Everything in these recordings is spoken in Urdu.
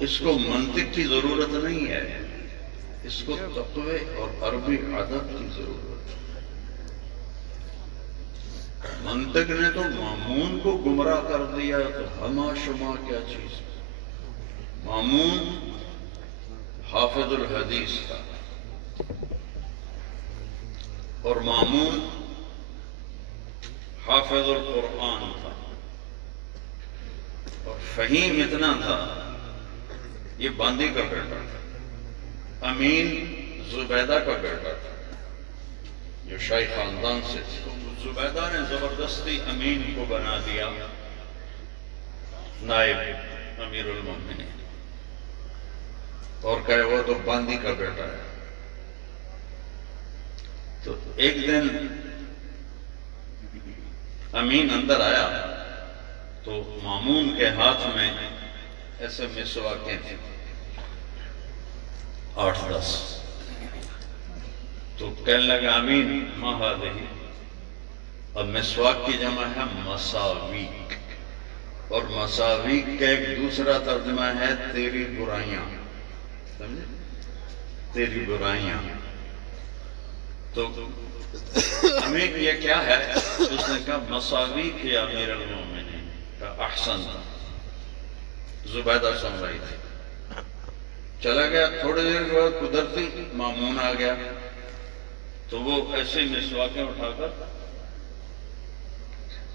اس کو منطق کی ضرورت نہیں ہے، اس کو تقوی اور عربی ادب کی ضرورت ہے۔ منطق نے تو مامون کو گمراہ کر دیا، تو ہما شما کیا چیز۔ مامون حافظ الحدیث تھا، اور مامون حافظ القرآن تھا، اور فہیم اتنا تھا، یہ باندی کا بیٹا تھا، امین زبیدہ کا بیٹا تھا جو شاہی خاندان سے تھا۔ زبیدہ نے زبردستی امین کو بنا دیا نائب امیر المومنین، اور کہے وہ تو باندی کا بیٹا ہے۔ تو ایک دن امین اندر آیا تو مامون کے ہاتھ میں ایسے مسواکیں تھیں 8-10، تو کہنے لگا امین ما ہذہ، اب مسواک کی جمع ہے مساویک، اور مساویک کا ایک دوسرا ترجمہ ہے تیری برائیاں، سمجھے، تیری برائیاں۔ تو امین یہ کیا ہے؟ اس نے کہا مساویک یا امیر المومنین، کہا احسن۔ زبیدہ سن رہی تھی، چلا گیا۔ تھوڑی دیر کے بعد قدرتی مامون آ گیا، تو وہ ایسے مسواکیں اٹھا کر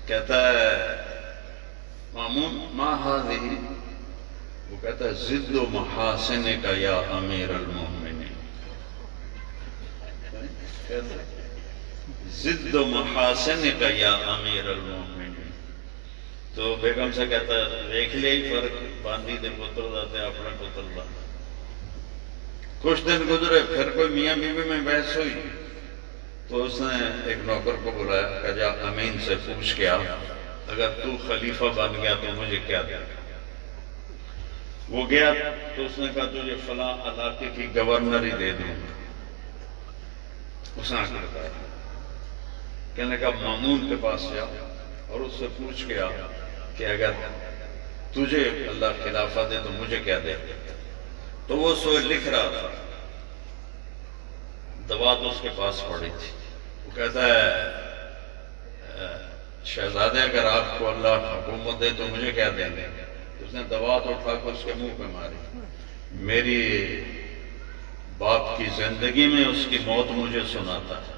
کہتا ہے مامون ما ہذہ، وہ کہتا ہے ضد و محاسنک یا امیر المومنین، ضد و محاسنک یا امیر المومنین۔ تو بیگم سے کہتا ہے دیکھ لے ہی فرق، باندھی دے پتر دا تے اپنا پتر دا۔ کچھ دن گزرے، پھر کوئی میاں بیوی میں بحث ہوئی، تو اس نے ایک نوکر کو بلایا، کہا جا امین سے پوچھ کے آ، اگر تو خلیفہ بن گیا تو مجھے کیا دے گا۔ وہ گیا تو اس نے کہا تجھے فلاں علاقے کی گورنری دے دوں گا۔ اس نے کہا، کہنے کا مامون کے پاس جا اور اس سے پوچھ کے آ کہ اگر تجھے اللہ خلافہ دے تو مجھے کیا دے گا۔ تو وہ سوئے لکھ رہا تھا، دوات اس کے پاس پڑی تھی۔ وہ کہتا ہے شہزادے اگر آپ کو اللہ حکومت دے تو مجھے کیا دیں گے؟ اس نے دوات اٹھا کر اس کے منہ پہ ماری، میری باپ کی زندگی میں اس کی موت مجھے سناتا ہے،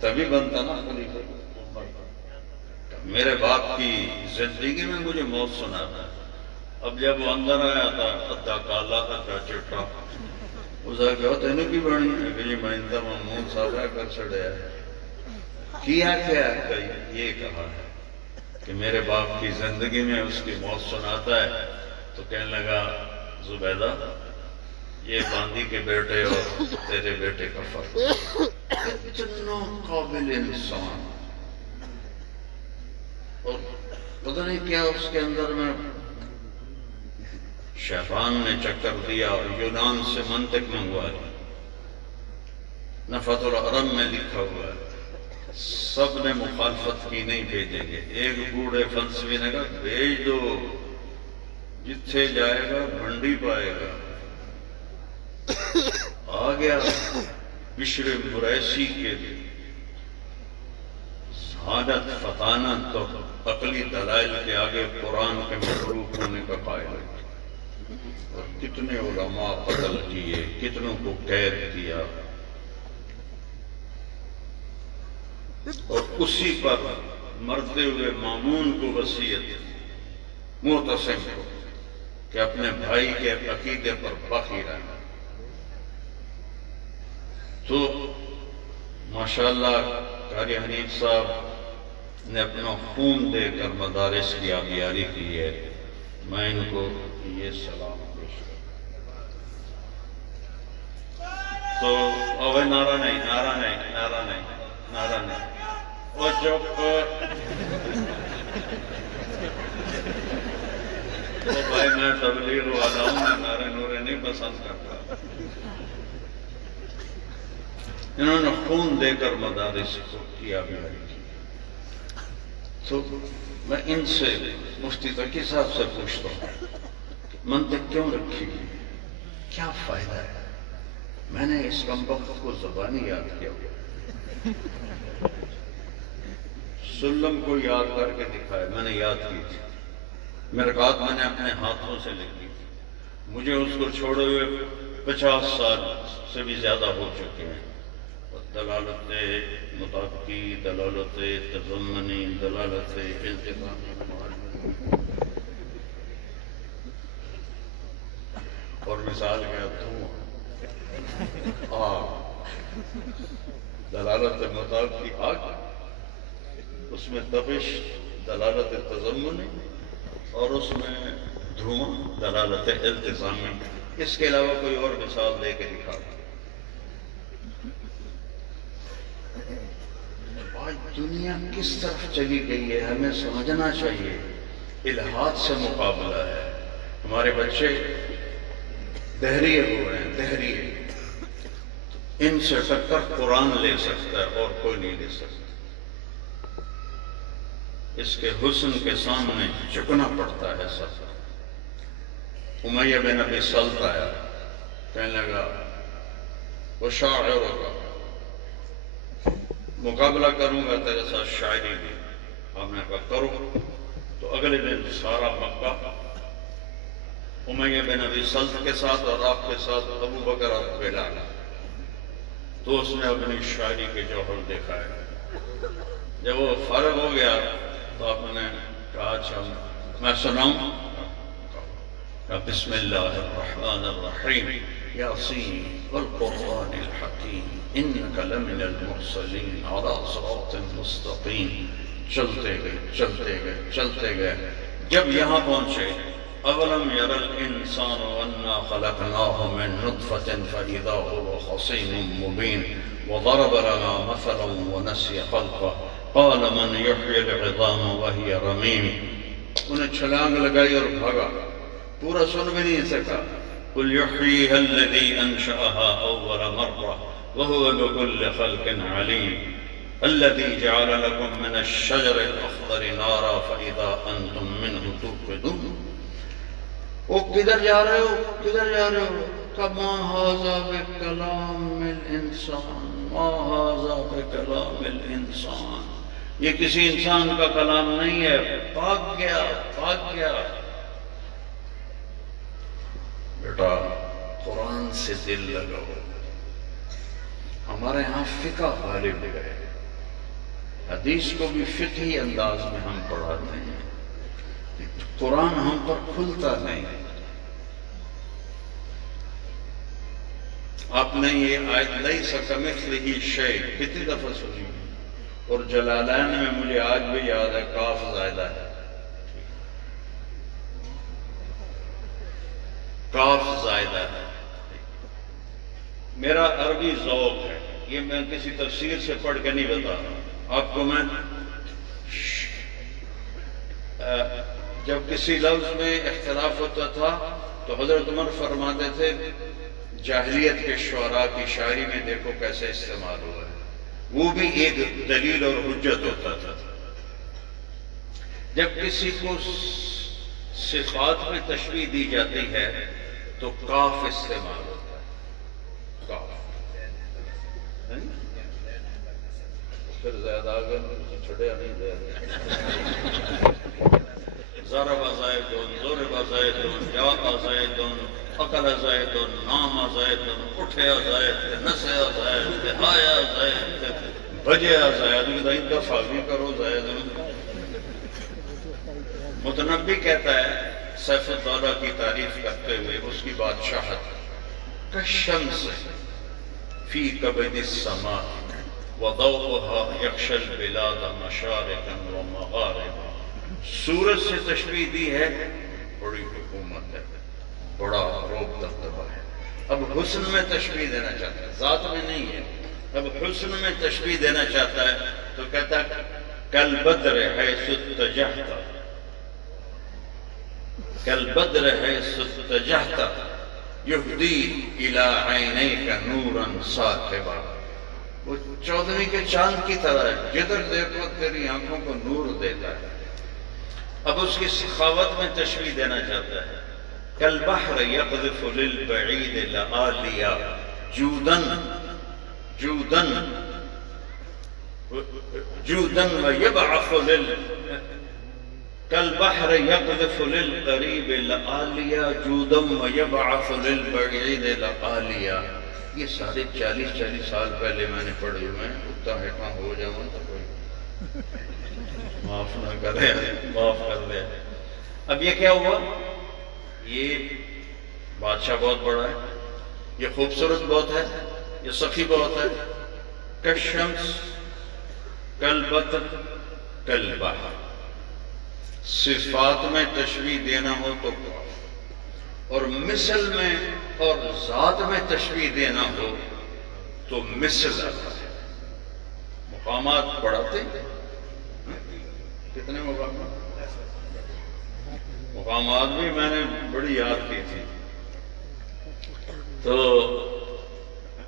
تبھی بنتا نا خلیفہ، میرے باپ کی زندگی میں مجھے موت سناتا ہے۔ اب جب وہ اندر آیا تھا، ادھا کالا ادھا چٹا، اسے کہا تینوں کی بڑی ہے کہ جی میں اندر مامون صاحب ہے کر چھڑے ہے، کیا کیا ہے؟ یہ کہا ہے کہ میرے باپ کی زندگی میں اس کی موت سناتا ہے۔ تو کہنے لگا زبیدہ یہ باندی کے بیٹے اور تیرے بیٹے کا فرق، اتنا قابل انسان، اور پتہ نہیں کیا اس کے اندر میں شیطان نے چکر دیا اور یونان سے منطق منگوائی۔ نفت العرب میں لکھا ہوا ہے، سب نے مخالفت کی، نہیں بھیجیں گے۔ ایک بوڑھے فلسفی نے کہا بھیج دو، جتھے جائے گا بھنڈی پائے گا۔ آ گیا بشر مریسی کے ذہانت فطانت تو عقلی دلائل کے آگے قرآن کے مخلوق ہونے کا قائل ہے، اور کتنے علماء قتل کیے، کتنوں کو قید کیا، اور اسی پر مرتے ہوئے مامون کو وصیت، معتصم کو، کہ اپنے بھائی کے عقیدے پر باقی رہنا۔ تو ماشاءاللہ قاری حنیف صاحب نے اپنا خون دے کر مدارس کی آبیاری کی ہے، میں ان کو یہ سلام پیش کرتا ہوں۔ تو اوے نعرہ نہیں، نعرہ نہیں، نعرہ نہیں، نعرہ نہیں، اور چپ، وہ بھائی میں تبلیغ والا ہوں، میں نعرے نورے نہیں پسند کرتا۔ انہوں نے خون دے کر مدارس کو کیا بھی کی۔ تو میں ان سے مفتی تقی صاحب سے پوچھتا ہوں کہ منطق کیوں رکھی؟ کیا فائدہ ہے؟ میں نے اس کمبخت کو زبانی یاد کیا، سلم کو یاد کر کے دکھایا، میں نے یاد کی تھی، مرقات میں نے اپنے ہاتھوں سے لکھی تھی، مجھے اس کو چھوڑے ہوئے 50 سال سے بھی زیادہ ہو چکے ہیں۔ دلالت مطابقی، دلالت تضمنی، دلالت التزامی، اور مثال کیا دھواں، آگ، دلالت مطابقی آگ، اس میں تپش دلالت تضمنی، اور اس میں دھواں دلالت التزامی۔ اس کے علاوہ کوئی اور مثال دے کے دکھا دیں۔ آج دنیا کس طرف چلی گئی ہے ہمیں سمجھنا چاہیے۔ الہات سے مقابلہ ہے، ہمارے بچے دہریے ہو رہے ہیں، دہریے، ان سے ٹکر قرآن لے سکتا ہے اور کوئی نہیں لے سکتا۔ اس کے حسن کے سامنے جھکنا پڑتا ہے سب۔ امیہ بن ابی سلط آیا، کہنے لگا وہ شاعر ہوگا، مقابلہ کروں گا تیرے ساتھ شاعری بھی۔ آپ نے کہا کرو۔ تو اگلے دن سارا مکہ امیہ بن ابی سلط کے ساتھ اور آپ کے ساتھ ابو بکر اور بلال، تو اس نے اپنی شاعری کے جوہر دکھائے۔ جب وہ فارغ ہو گیا تو آپ نے کہا اچھا میں سناؤں؟ کہا بسم اللہ الرحمن الرحیم، یاسین والقرآن الحکیم انک لمن المرسلین علی صراط مستقیم۔ چلتے گئے چلتے گئے چلتے گئے، جب یہاں پہنچے اولم یر الانسان انا خلقناہ من نطفۃ فاذا هو خصیم مبین وضرب لنا مثلا ونسی خلقہ قال من یحیی العظام وہی رمیم۔ انہیں چھلانگ لگائی اور بھاگا، پورا سن بھی نہیں سکا۔ قل یحییہا الذی انشأہا اول مرہ وہو بکل خلق علیم الذي جعل لكم من الشجر الأخضر نارا فإذا أنتم منه توقدون۔ وہ کدھر جا رہے ہو، کدھر جا رہے ہو؟ کما ھذا بکلام الانسان، ما ھذا بکلام الانسان، یہ کسی انسان کا کلام نہیں ہے۔ بھاگ گیا بھاگ گیا۔ بیٹا قرآن سے دل لگاؤ۔ ہمارے ہاں فقہ غالب گئے، حدیث کو بھی فقہی انداز میں ہم پڑھاتے ہیں، قرآن ہم پر کھلتا نہیں۔ آپ نے یہ آیت لیس کمثلہ شیء کتنی دفعہ سنی، اور جلالین میں مجھے آج بھی یاد ہے کاف زائدہ ہے، کاف زائدہ ہے۔ میرا عربی ذوق ہے، یہ میں کسی تفسیر سے پڑھ کے نہیں بتا رہا آپ کو۔ میں جب کسی لفظ میں اختلاف ہوتا تھا تو حضرت عمر فرماتے تھے جاہلیت کے شعراء کی شاعری میں دیکھو کیسے استعمال ہوا ہے، وہ بھی ایک دلیل اور حجت ہوتا تھا۔ جب کسی کو صفات میں تشبیہ دی جاتی ہے تو کاف استعمال ہوتا ہے، کاف۔ پھر زیادہ آگے چھڑیا نہیں دیا۔ ضرب زیدن، ضرب زیدن، جاء زیدن، اکل زیدن، نام زیدن، اٹھیا زید، نسیا زید، آیا زید، بجیا زید، ان دفعہ بھی کرو زیدن۔ متنبی کہتا ہے سیف الدولہ کی تعریف کرتے ہوئے اس کی بادشاہت، کالشمس فی کبد السماء وضوءها یغشی البلاد مشارقا ومغاربا۔ سورج سے تشبیہ دی ہے، بڑی حکومت ہے، بڑا روب دبدبہ ہے۔ اب حسن میں تشبیہ دینا چاہتا ہے، ذات میں نہیں ہے، اب حسن میں تشبیہ دینا چاہتا ہے تو کہتا ہے کالبدر حیث اتجہت، کالبدر حیث اتجہت یہدی الی عینیک نورا ساطبا۔ وہ 14ویں کے چاند کی طرح ہے، جدھر دیکھو تیری آنکھوں کو نور دیتا ہے۔ اب اس کی سخاوت میں تشبیہ دینا چاہتا ہے كالبحر يقذف للبعيد لآليا جودا جودا جودا ويبعث كالبحر يقذف للقريب لآليا جودا ويبعث للبعيد لآليا. یہ سارے 40 سال پہلے میں نے پڑھے ہوئے ہیں. اتنا ہیکاں ہو جاؤں تو کوئی معاف نہ کرے، معاف کر دے. اب یہ کیا ہوا؟ یہ بادشاہ بہت بڑا ہے، یہ خوبصورت بہت ہے، یہ سخی بہت ہے. کالشمس کالبدر کالبحر. صفات میں تشبیہ دینا ہو تو اور مثل میں اور ذات میں تشبیہ دینا ہو تو مثل آتا ہے. مقامات پڑھاتے ہیں کتنے مقامات بھی میں نے بڑی یاد کی تھی. تو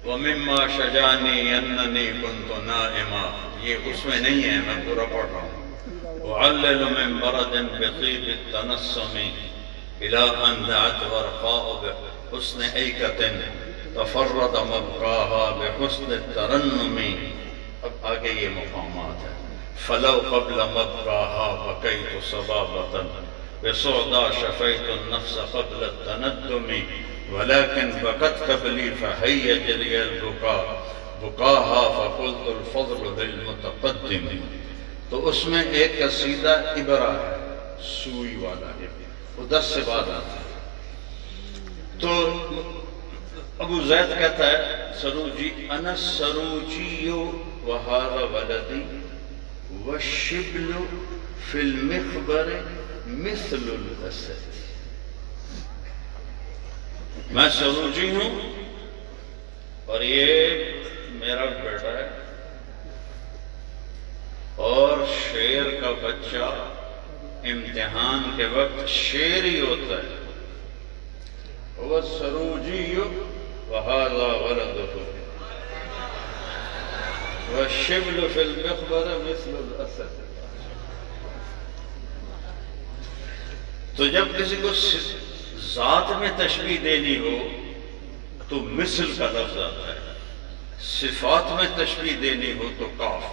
وَمِمَّا شَجَانِي أَنَّنِي كُنْتُ نَائِمًا، یہ اس میں نہیں ہے، میں پورا پڑھ رہا ہوں. وَعَلَّلُ مِن بَرَدٍ بِطِيبِ التَّنَسُّمِ إِلَىٰ أَنْ دَعَتْ وَرْقَاءُ بِحُسْنِ أَيْكَةٍ تَفَرَّدَ مَبْقَاهَا بِحُسْنِ التَّرَنُّمِ. اب آگے یہ مقامات ہیں. فَلَوْ قَبْلَ مَبْقَاهَا بَكَيْتُ صَبَابَةً بِسُعْدَى شَفَيْتُ النَّفْسَ قَبْلَ التَّنَدُّمِ ولكن بكت قبلي فهيج لي البكاء بكاها فقلت الفضل للمتقدم. تو اس میں ایک قصیدہ عبرہ ہے، سوئی والا ہے، وہ 10 سے بعد آتا ہے. تو ابو زید کہتا ہے سروجی انا السروجی وهذا ولدی والشبل في المخبر مثل الاسد. میں سروجی ہوں اور یہ میرا بیٹا ہے، اور شیر کا بچہ امتحان کے وقت شیر ہی ہوتا ہے. وَالسَّرُوجِيُّ وَهَذَا وَلَدُهُ وَالشِّبْلُ فِي الْمِخْبَرِ مِثْلُ الْأَسَدِ. تو جب کسی کو ذات میں تشبیہ دینی ہو تو مثل کا لفظ آتا ہے، صفات میں تشبیہ دینی ہو تو کاف.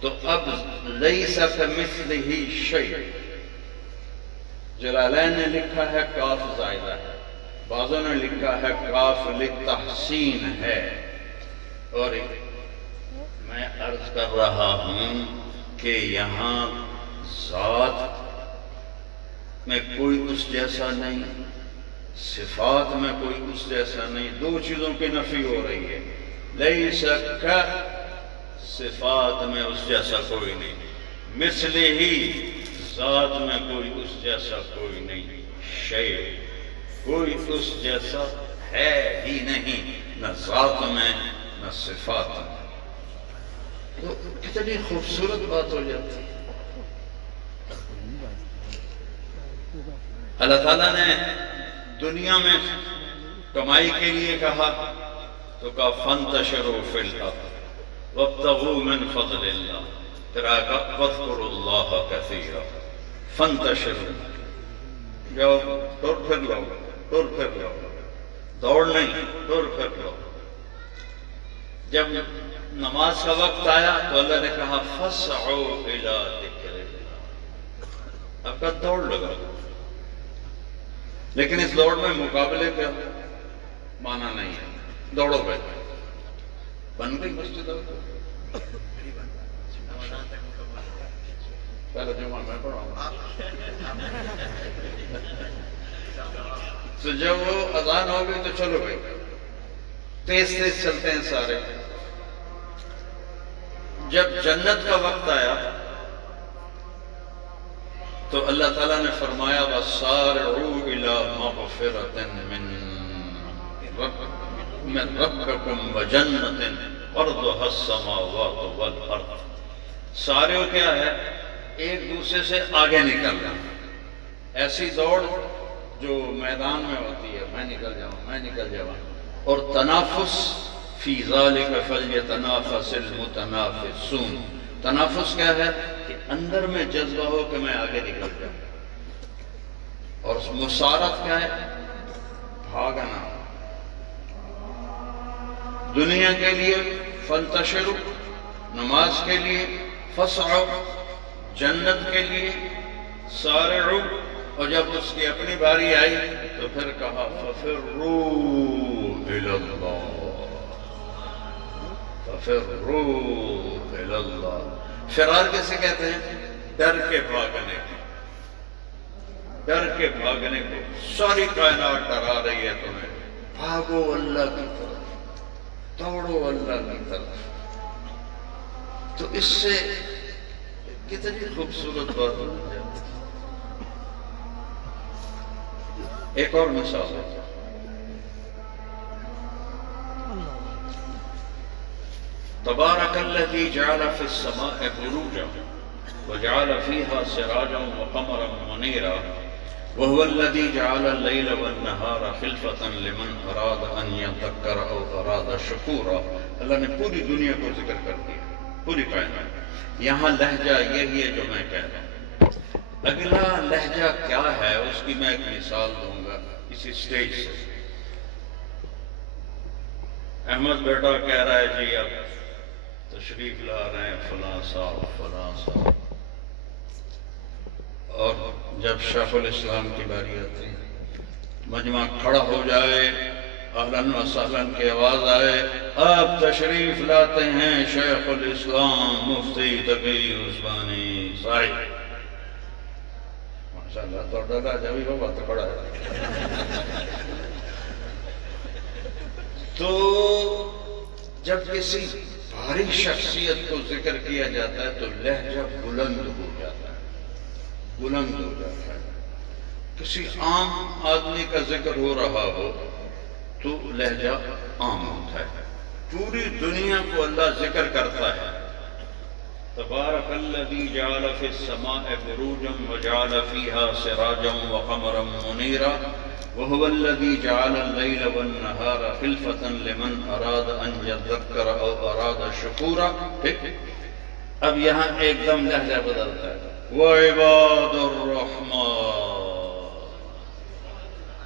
تو اب لیس کمثلہ شیء، جلالین نے لکھا ہے کاف زائدہ ہے، بعضوں نے لکھا ہے کاف للتحسین ہے. اور میں عرض کر رہا ہوں کہ یہاں ذات میں کوئی اس جیسا نہیں، صفات میں کوئی اس جیسا نہیں. 2 چیزوں کی نفی ہو رہی ہے. لیس کا صفات میں اس جیسا کوئی نہیں، مثل ہی ذات میں کوئی اس جیسا کوئی نہیں. شیء کوئی اس جیسا ہے ہی نہیں، نہ ذات میں نہ صفات میں. تو کتنی خوبصورت بات ہو جاتی ہے. اللہ تعالیٰ نے دنیا میں کمائی کے لیے کہا تو کہا فَانْتَشِرُوا فِي الْأَرْضِ وَابْتَغُوا مِنْ فَضْلِ اللَّهِ. پھر آقا وَاذْكُرُوا اللَّهَ كَثِيرًا. فَانْتَشِرُوا، جاؤ ٹر پھر لو، ٹر پھر لو، دوڑ نہیں، ٹر پھر لو. جب نماز کا وقت آیا تو اللہ نے کہا فَاسْعُوا إِلَىٰ ذِكْرِ اللَّهِ. اب کا دوڑ لگا. لیکن اس دوڑ میں مقابلے کا معنی نہیں ہے. دوڑو بیٹھے بن گئی مسجد. پہلے جمعہ میں پڑھاؤں گا. تو جب وہ اذان ہو گئی تو چلو بھائی تیز تیز چلتے ہیں سارے. جب جنت کا وقت آیا تو اللہ تعالیٰ نے فرمایا وَسَارِعُوا إِلَىٰ مَغْفِرَةٍ مِّن رَبِّكُمْ وَجَنَّةٍ عَرْضُهَا السَّمَاوَاتُ وَالْأَرْضُ. سارے کیا ہے؟ ایک دوسرے سے آگے نکلنا. ایسی دوڑ جو میدان میں ہوتی ہے، میں نکل جاؤں میں نکل جاؤں. اور تنافس فی ذالک فلیتنافس المتنافسون. تنافس کیا ہے؟ کہ اندر میں جذبہ ہو کہ میں آگے نکل جاؤں. اور مسارت کیا ہے؟ بھاگنا. دنیا کے لیے فانتشروا، نماز کے لیے فسعوا، جنت کے لیے سارعوا، اور جب اس کی اپنی باری آئی تو پھر کہا ففروا الی اللہ، ففروا الی اللہ. فرار کیسے کہتے ہیں؟ ڈر کے بھاگنے کو، ڈر کے بھاگنے کو. ساری کائنات ڈرا رہی ہے تمہیں، بھاگو اللہ کی طرف، دوڑو اللہ کی طرف. تو اس سے کتنی خوبصورت بات ہو جاتی ہے. ایک اور مثال ہے. تبارک الذی جعل فی السماء بروجا وجعل فیہا سراجا وقمرا منیرا وهو الذی جعل اللیل والنہار خلفة لمن اراد ان یذکر او اراد شکورا. اللہ نے پوری دنیا کو ذکر کر دیا، پوری کائنات. یہاں لہجہ یہی ہے جو میں کہہ رہا ہوں. اگلا لہجہ کیا ہے اس کی میں ایک مثال دوں گا اسی سٹیج سے. احمد بیٹا کہہ رہا ہے جی اب تشریف لا رہے ہیں فلاں صاحب فلاں صاحب، اور جب شیخ الاسلام کی باری آتی ہے مجمع کھڑا ہو جائے، اہلاً و سہلاً کی آواز آئے، اب تشریف لاتے ہیں شیخ الاسلام مفتی تقی عثمانی صاحب. ماشاءاللہ تو ڈرا جبھی وہ بات کھڑا ہے. تو جب کسی بھاری شخصیت کو ذکر کیا جاتا ہے تو لہجہ بلند ہو جاتا ہے، بلند ہو جاتا ہے. کسی عام آدمی کا ذکر ہو رہا ہو تو لہجہ عام ہوتا ہے. پوری دنیا کو اللہ ذکر کرتا ہے. تبارک الذی جعل فی السماء بروجا وجعل فیہا سراجا وقمرا منیرا وهو الذی جعل اللیل والنہار خلفة لمن اراد ان یذکر او اراد شکورا. ٹھیک. اب یہاں ایک دم لہجہ بدلتا ہے. وعباد الرحمن،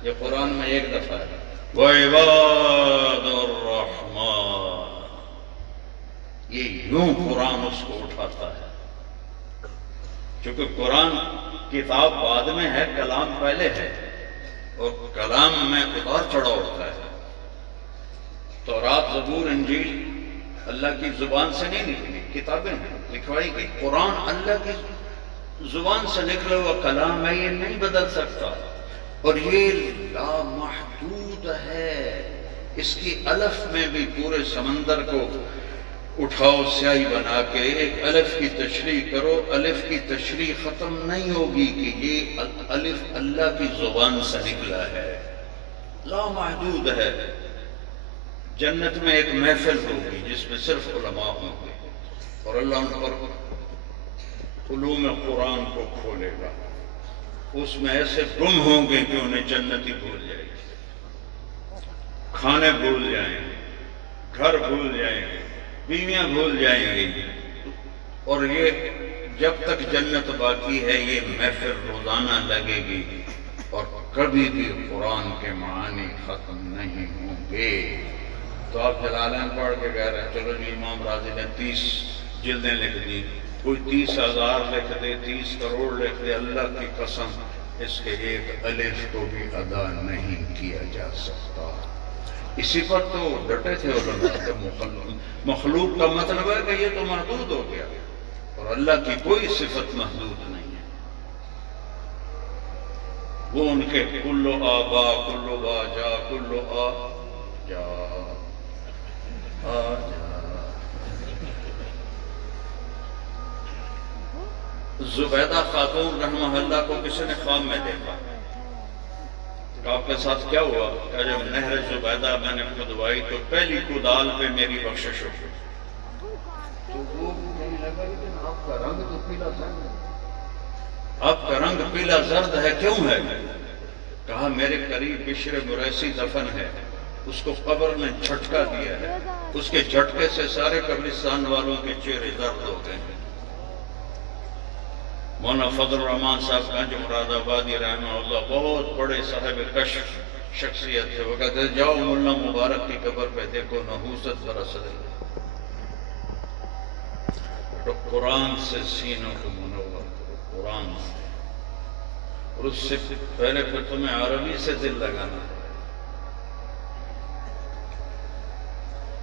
یہ قرآن میں ایک دفعہ ہے. وعباد الرحمن، یہ یوں قرآن اس کو اٹھاتا ہے. چونکہ قرآن کتاب بعد میں ہے، کلام پہلے ہے، اور کلام میں اتار چڑھاؤ ہوتا ہے. تورات زبور انجیل اللہ کی زبان سے نہیں نکلی، کتابیں لکھوائی گئی. قرآن اللہ کی زبان سے نکلا ہوا کلام ہے، یہ نہیں بدل سکتا. اور یہ لامحدود ہے. اس کی الف میں بھی پورے سمندر کو اٹھاؤ سیاہی بنا کے ایک الف کی تشریح کرو، الف کی تشریح ختم نہیں ہوگی کہ یہ الف اللہ کی زبان سے نکلا ہے. لامحدود ہے. جنت میں ایک محفل ہوگی جس میں صرف علماء ہوں گے، اور اللہ ان پر علوم قرآن کو کھولے گا. اس میں ایسے گم ہوں گے کہ انہیں جنتی بھول جائے گی، کھانے بھول جائیں گے، گھر بھول جائیں گے، بیویاں بھول جائیں گی. اور یہ جب تک جنت باقی ہے یہ محفل روزانہ لگے گی، اور کبھی بھی قرآن کے معانی ختم نہیں ہوں گے. تو آپ جلالین پڑھ کے کہہ رہے ہیں چلو جی امام راضی نے 30 جلدیں لکھ دی، کوئی 30,000 لکھ دے، 30 کروڑ لکھ دے، اللہ کی قسم اس کے ایک الف کو بھی ادا نہیں کیا جا سکتا. اسی پر تو ڈٹے تھے علماء کہ مخلوق کا مطلب ہے کہ یہ تو محدود ہو گیا، اور اللہ کی کوئی صفت محدود نہیں ہے. وہ ان کے کلو آبا کلو باجا کلو آ جا آ جا. زبیدہ خاتون رحمہ اللہ کو کسی نے خواب میں دیکھا کہ آپ کے ساتھ کیا ہوا؟ کہ جب نہر زبیدہ میں نے کھدوائی تو پہلی کدال پہ میری بخشش ہو گئی. تو وہ کہنے لگا لیکن آپ کا رنگ تو پیلا زرد ہے، آپ کا رنگ پیلا زرد ہے، کیوں ہے؟ کہا میرے قریب بشر مریسی دفن ہے، اس کو قبر نے جھٹکا دیا ہے، اس کے جھٹکے سے سارے قبرستان والوں کے چہرے زرد ہو گئے ہیں. مولانا فضل الرحمان صاحب گنج مراد آبادی رحمہ اللہ بہت بڑے صاحب کشف شخصیت تھے. وہ کہتے تھے جاؤ ملا مبارک کی قبر پہ دیکھو نحوست برس رہی ہے. تو قرآن سے سینوں کو منور کرو، قرآن سے. اور اس سے پہلے پھر تمہیں عربی سے دل لگانا ہے.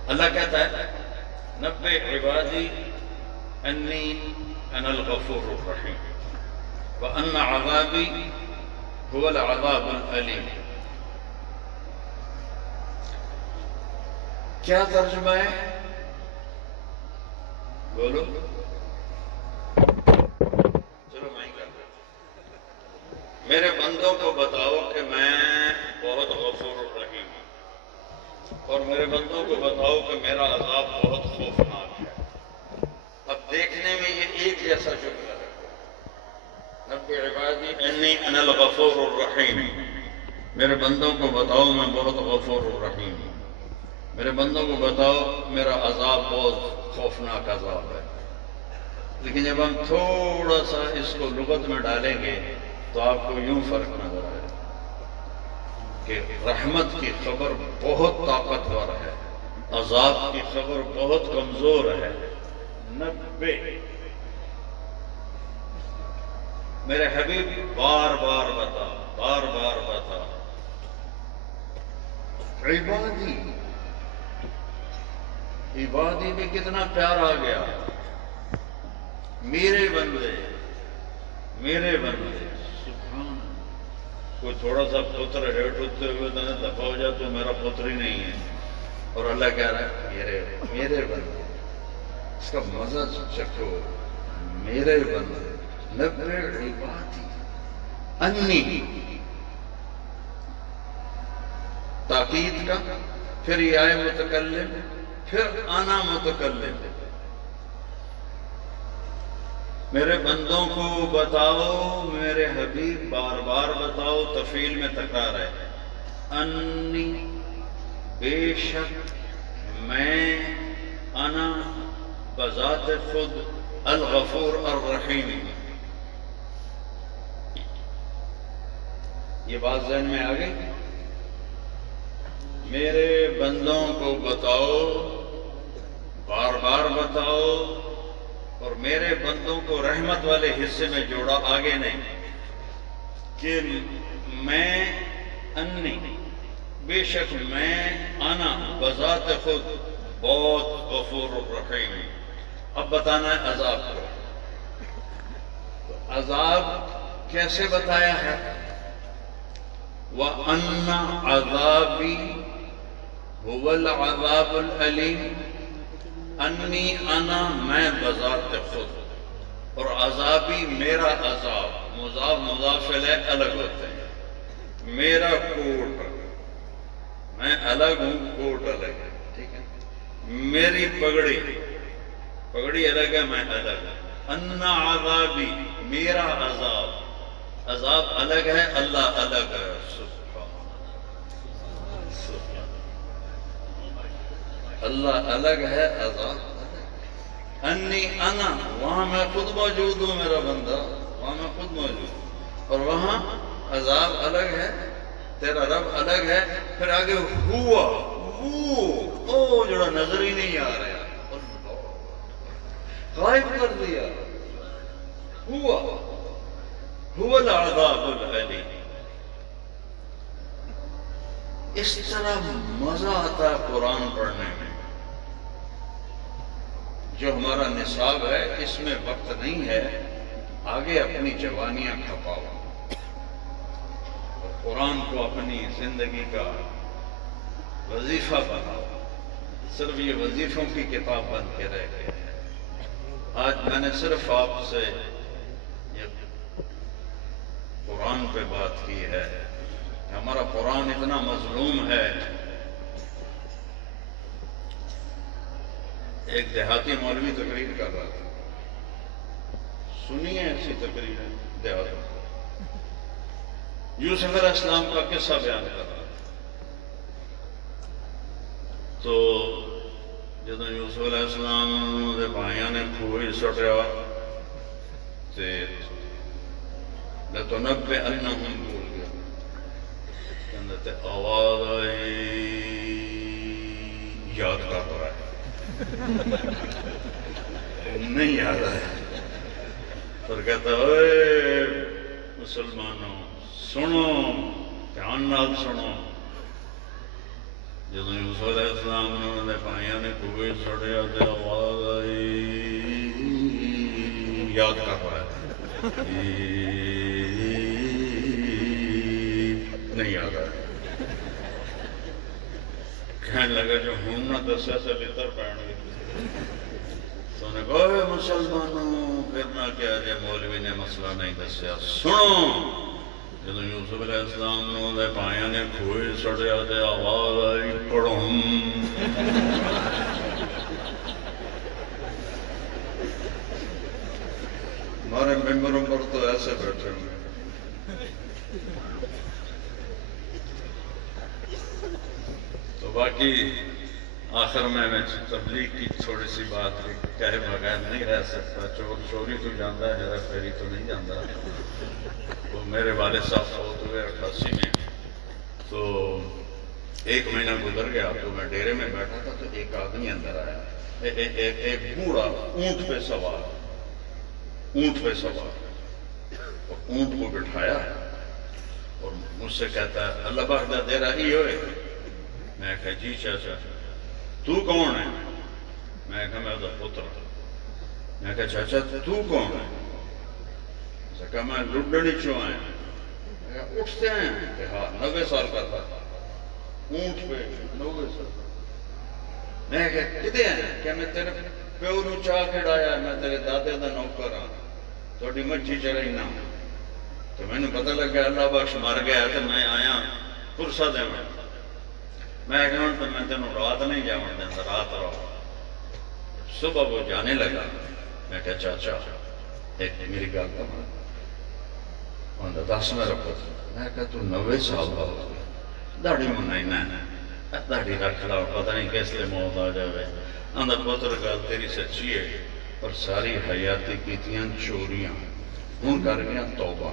اللہ کہتا ہے نبئ عبادی انی انا الغفور الرحیم وان عذابی هو العذاب العلیم. کیا ترجمہ ہے؟ بولو. چلو میں ہی کرتا ہوں. میرے بندوں کو بتاؤ کہ میں بہت غفور الرحیم ہوں، اور میرے بندوں کو بتاؤ کہ میرا عذاب بہت خوفناک ہے. اب دیکھنے میں یہ ایک جیسا جملہ ہے. نبئ عبادی انی انا الغفور الرحیم. میرے بندوں کو بتاؤ میں بہت غفور الرحیم ہوں. میرے بندوں کو بتاؤ میرا عذاب بہت خوفناک عذاب ہے. لیکن جب ہم تھوڑا سا اس کو لغت میں ڈالیں گے تو آپ کو یوں فرق نظر آئے کہ رحمت کی خبر بہت طاقتور ہے، عذاب کی خبر بہت کمزور ہے. نبئ، میرے حبیب بار بار بتا، بار بار بتا. عبادی، عبادی بھی کتنا پیار آ گیا. میرے بندے، میرے بندے. سبحان. کوئی تھوڑا سا پتر ہیٹ ہوتے ہوئے تو دفاع ہو جائے تو میرا پتر ہی نہیں ہے، اور اللہ کہہ رہا ہے میرے میرے بندے. اس کا مزہ چکھو. میرے بندے. نبئ عبادی انی، تاکید کا، پھر یہ آئے متکلم، پھر انا متکلم. میرے بندوں کو بتاؤ، میرے حبیب بار بار بتاؤ. تفعیل میں تکرار ہے. انی، بے شک میں، انا بذات خود، الغفور الرحیم. یہ بات ذہن میں آ گئی. میرے بندوں کو بتاؤ، بار بار بتاؤ، اور میرے بندوں کو رحمت والے حصے میں جوڑا، آگے نہیں. کہ میں، انی، بے شک میں، انا بذات خود بہت غفور الرحیم. اب بتانا ہے عذاب کو. عذاب کیسے بتایا ہے؟ وَأَنَّ عَذَابِي هُوَ الْعَذَابُ الْعَلِيمُ. انی، انا، میں بذات خود، اور عذابی میرا عذاب. مضاف مضاف الیہ الگ ہوتے ہیں. میرا کوٹ، میں الگ ہوں، کوٹ الگ ہے. ٹھیک ہے. میری پگڑی، پگڑی الگ ہے، میں الگ ہوں. ان عذابی، میرا عذاب. عذاب الگ ہے، اللہ الگ ہے. اللہ الگ ہے، عذاب الگ ہے. انی، انا، وہاں میں خود موجود ہوں، میرا بندہ وہاں میں خود موجود ہوں، اور وہاں عذاب الگ ہے، تیرا رب الگ ہے. پھر آگے ہوا، وہ جڑا نظر ہی نہیں آ رہا، غائب کر دیا. هو العذاب العلیم. اس طرح مزہ آتا ہے قرآن پڑھنے میں. جو ہمارا نصاب ہے اس میں وقت نہیں ہے، آگے اپنی جوانیاں کھپاؤ اور قرآن کو اپنی زندگی کا وظیفہ بناؤ. صرف یہ وظیفوں کی کتاب بن کے رہ گئے. آج میں نے صرف آپ سے یہ قرآن پہ بات کی ہے. ہمارا قرآن اتنا مظلوم ہے. ایک دیہاتی مولوی تقریر کر رہا تھا، سنیے ایسی تقریر دیہات میں. یوسف علیہ السلام کا قصہ بیان کر رہا تھا. تو جدو یوسف علیہ السلام دے بھائیاں نے کھوئی سٹیا تے لَتُنَبِّئَنَّهُمْ بول گیا. تے نہیں یاد آیا، پر کہتا اے مسلمانوں سنو، دھیان نال سنو، جدو یوسف علیہ السلام نے انہوں نے بھائیاں نے کوئے سڑیا تے آواز آئی، یاد کر رہا ہے، نہیں یاد آیا، کہنے لگا جو ہوں نہ دسیا سے لتر پہن گئی، تو انہوں نے کہا اے مسلمانوں پھر نہ کیا جائے، مولوی نے مسئلہ نہیں دسیا، سنو، جدو یوسف علیہ السلام نے انہوں نے پائیاں نے کھوئے سڑیا تے آواز آئی پڑھوں، ہمارے ممبروں پر تو ایسے بیٹھے ہوئے، تو باقی آخر میں تبلیغ کی تھوڑی سی بات کہے بغیر نہیں رہ سکتا، چور چوری تو جاندہ ہے، ہیرا پھیری تو نہیں جاندہ۔ وہ میرے والد صاحب فوت ہوئے 88 میں، تو ایک مہینہ گزر گیا، تو میں ڈیرے میں بیٹھا تھا، تو ایک آدمی اندر آیا، ایک بوڑھا اونٹ پہ سوار، اونٹ پہ سوار، اور اونٹ کو بٹھایا اور مجھ سے کہتا ہے اللہ بخدا دے رہی ہوئے، میں کہا جی چاچا، تو کون ہے؟ میں کہا میں ادھا پتر، میں کہا چاچا تو کون ہے؟ میں کہا میں لڈنی چوں آئے، میں کہا اٹھتے ہیں، کہ ہاں 90 سال کا تھا، اونٹ پہ 90 سال، میں کہا کدے ہیں؟ کہ میں تیرے پیو نو چاہ کے ڈایا، میں تیرے دادے دا نوکر ہاں، تھوڑی مجھی چڑھائی نہ، تو میں نے پتہ لگا اللہ بخش مر گیا، تو میں آیا پرسہ دے میں کہا تو میں تینوں رات نہیں جاؤں دینا، رات رہو، صبح وہ جانے لگا، میں کہا چاچا ایک میری گل کا مان، انہوں نے 10 میں رکھو تھا، میں کہا تو 90 سال کا ہو گیا، داڑھی منائی نہ، داڑھی رکھ لاؤ، پتہ نہیں کس لئے موت آ جاوے، اندر پتر گل تیری سچی ہے، پر ساری حیاتی کیتیاں چوریاں، ہون کر گیا توبہ،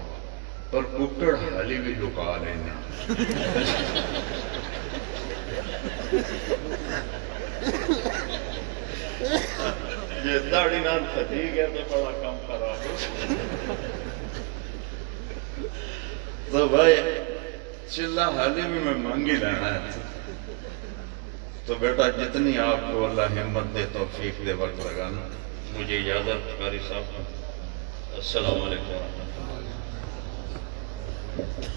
پر ککڑ حالی بھی لکا لینا، یہ داڑھی نال پھٹی گیا تو بڑا کم خراب ہو، تو بھائی چلہ حالی بھی میں مانگی لینا ہے، تو بیٹا جتنی آپ کو اللہ ہمت دے توفیق دے وقت لگانا، مجھے اجازت قاری صاحب، السلام علیکم ورحمۃ اللہ۔